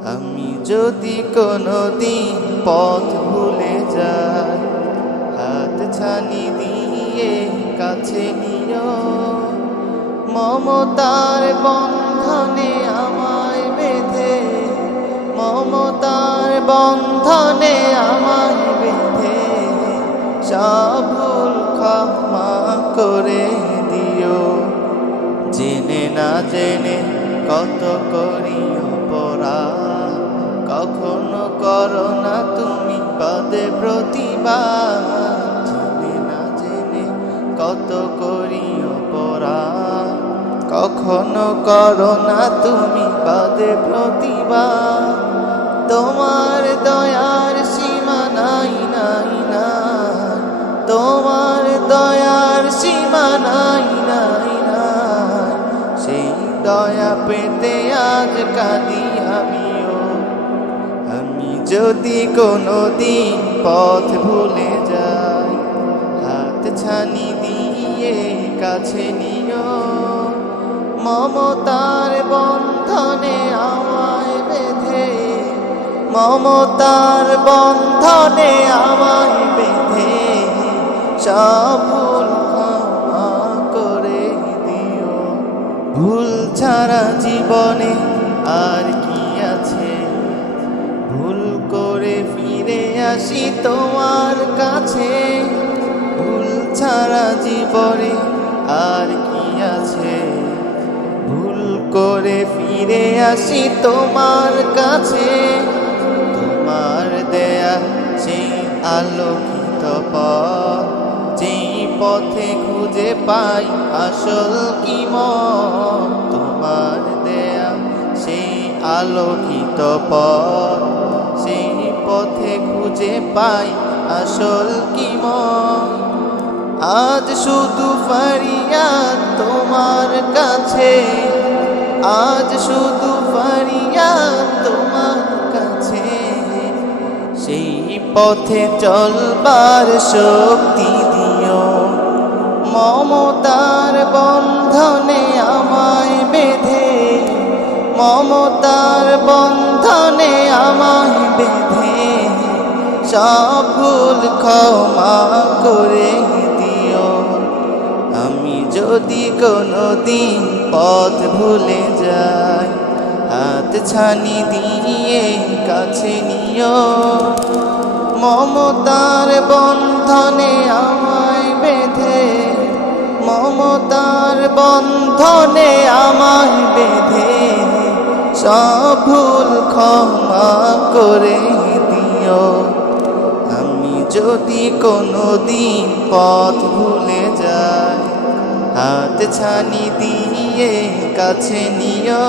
আমি যদি কোনোদিন পথ ভুলে যাই, হাত ছানি দিয়ে কাছে নিও, মমতার বন্ধনে আমায় বেঁধে, মমতার বন্ধনে আমায় বেঁধে সব ভুল ক্ষমা করে দিও। জেনে না জেনে কত করি অপরাধ, কখনো করো না তুমি পদে প্রতিবাদ। জেনে না জেনে কত করি অপরাধ, কখনো করো না তুমি পদে প্রতিবাদ। তোমার দয়ার সীমা নাই নাই নাই, তোমার দয়ার সীমা নাই নাই নাই, সেই দয়া পেতে আজ কাঁদি আমিও। আমি যদি কোনোদিন পথ ভুলে যাই, হাত ছানি দিয়ে কাছে নিও, মমতার বন্ধনে আমায় বেঁধে, মমতার বন্ধনে আমায় বেঁধে সব ভুল ক্ষমা করে দিও। ভুল ছাড়া জীবনে আর কি আছে, ভুল করে ফিরে আসি তোমার কাছে। ভুল ছাড়া জীবনে আর কি আছে, ভুল করে ফিরে আসি তোমার কাছে। তোমার দেয়া সেই আলোকিত পথ, যেই পথে খুঁজে পাই আসল কি মন। তোমার দেয়া সেই আলোকিত পথ, সেই পথে খুঁজে পাই আসল কি মন। আজ শুধু ফরিয়াদ তোমার কাছে, আজ শুধু ফরিয়াদ তোমার কাছে, সেই পথে চলবার শক্তি দিও। মমতার বন্ধনে আমায় বেঁধে, মমতার বন্ধনে আমায় বেঁধে সব ভুল ক্ষমা করে দিও। আমি যদি কোনোদিন পথ ভুলে যাই, হাত ছানি দিয়ে কাছে নিও, মমতার বন্ধনে আমায় বেঁধে, মমতার বন্ধনে আমায় বেঁধে সব ভুল ক্ষমা করে দিও। আমি যদি কোনোদিন পথ ভুলে যাই, হাত ছানি দিয়ে কাছে নিও,